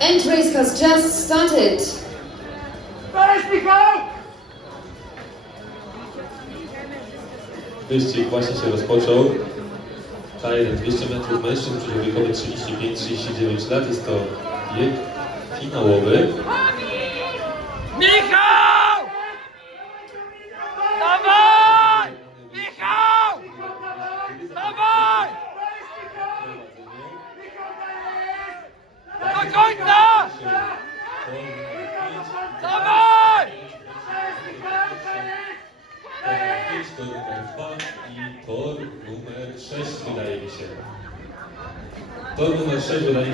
And race has just started. Wyścig właśnie się rozpoczął. K-1 200 metrów mężczyzn, przedział wiekowy 35-39 lat. Jest to bieg finałowy. Michał! Dawaj! Michał! Dawaj! Do końca! Dawaj! Tor numer 2 i tor numer 6 wydaje mi się. Tor numer 6 wydaje mi się.